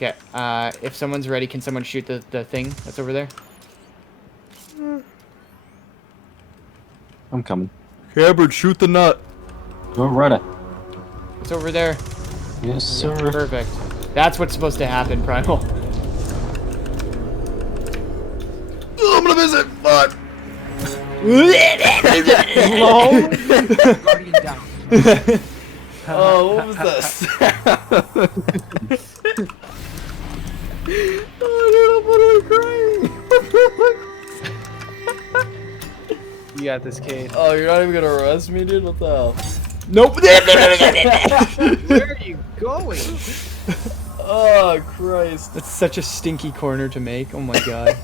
Okay. If someone's ready, can someone shoot the thing that's over there? I'm coming. Cameron, shoot the nut. Go right ahead. It's over there. Yes, sir. Perfect. That's what's supposed to happen, Primal. Oh, I'm gonna miss it. Fuck. Guardian down. Oh, what was that sound? Oh, dude, I'm literally crying. You got this, Cade. Oh, you're not even gonna arrest me, dude? What the hell? Nope. Where are you going? Oh, Christ. That's such a stinky corner to make. Oh my god.